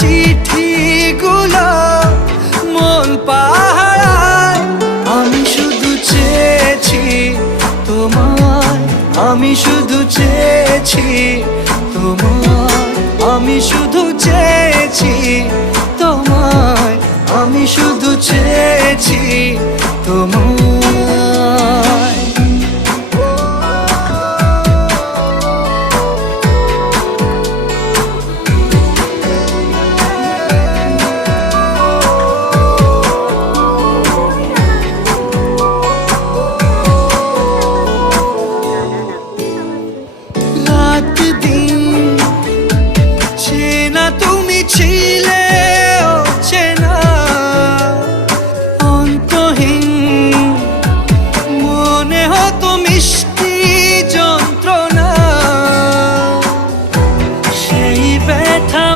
চিঠিগুলো মন পাহারায়। আমি শুধু চেয়েছি তোমায়, আমি শুধু চেয়েছি তোমায়, আমি শুধু চেয়েছি তোমায়, আমি শুধু চেয়েছি তোমায়।